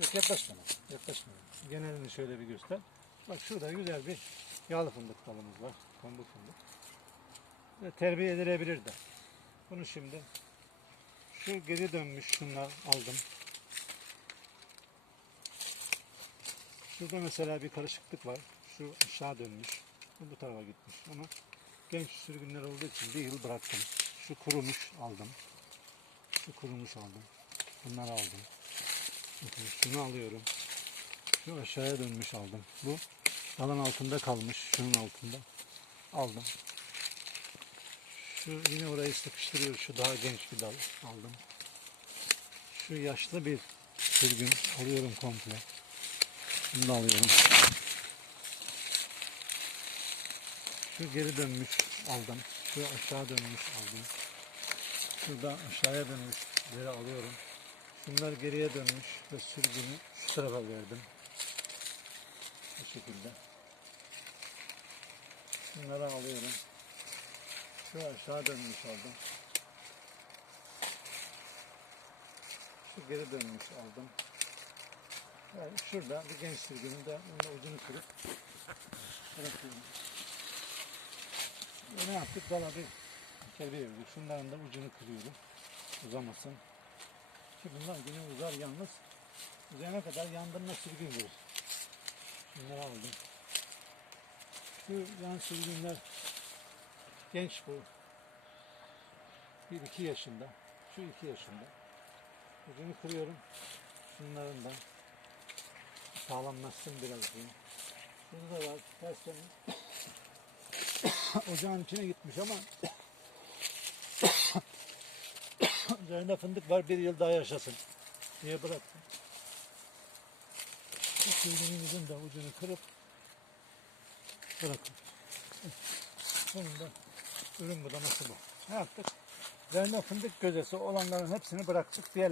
Yok yaklaşma. Yaklaşma. Genelini şöyle bir göster. Bak şurada güzel bir yağlı fındık dalımız var. Tombul fındık. Ve terbiye edilebilir de. Bunu şimdi şu geri dönmüş şunlar aldım. Şurada mesela bir karışıklık var. Şu aşağı dönmüş. Bu tarafa gitmiş. Onu genç sürgünler olduğu için bir yıl bıraktım. Şu kurumuş aldım. Şu kurumuş aldım. Bunları aldım. Şunu alıyorum. Şu aşağıya dönmüş aldım. Bu dalın altında kalmış. Şunun altında. Aldım. Şu yine orayı sıkıştırıyor. Şu daha genç bir dal aldım. Şu yaşlı bir sürgün alıyorum komple. Bunu da alıyorum. Şu geri dönmüş aldım. Şu aşağı dönmüş aldım. Şurada aşağıya dönmüşleri alıyorum. Şunlar geriye dönmüş ve sürgünü şu tarafa verdim. Bu şekilde. Bunları alıyorum. Şu aşağı dönmüş aldım. Şu geri dönmüş aldım. Yani şurada bir genç sürgünü de bunun ucunu kırıp bırakıyorum. Ne yaptık? Dala bir terbiye verdik. Şunların da ucunu kırıyorum. Uzamasın. Ki bunlar yine uzar yalnız. Uzayana kadar yandırma sürgün verir. Bunları aldım. Şu yan sürgünler genç bu. Bir iki yaşında. Şu iki yaşında. Ucunu kırıyorum. Şunların da sağlamlaşsın biraz diye. Şurada da var. Ters. Ocağın içine gitmiş ama üzerinde fındık var bir yıl daha yaşasın. Niye bıraktım? Bu suyunumuzun da ucunu kırıp bırakın. Bunun da ürün budaması bu. Ne yaptık? Üzerinde fındık gözesi olanların hepsini bıraktık. Diğer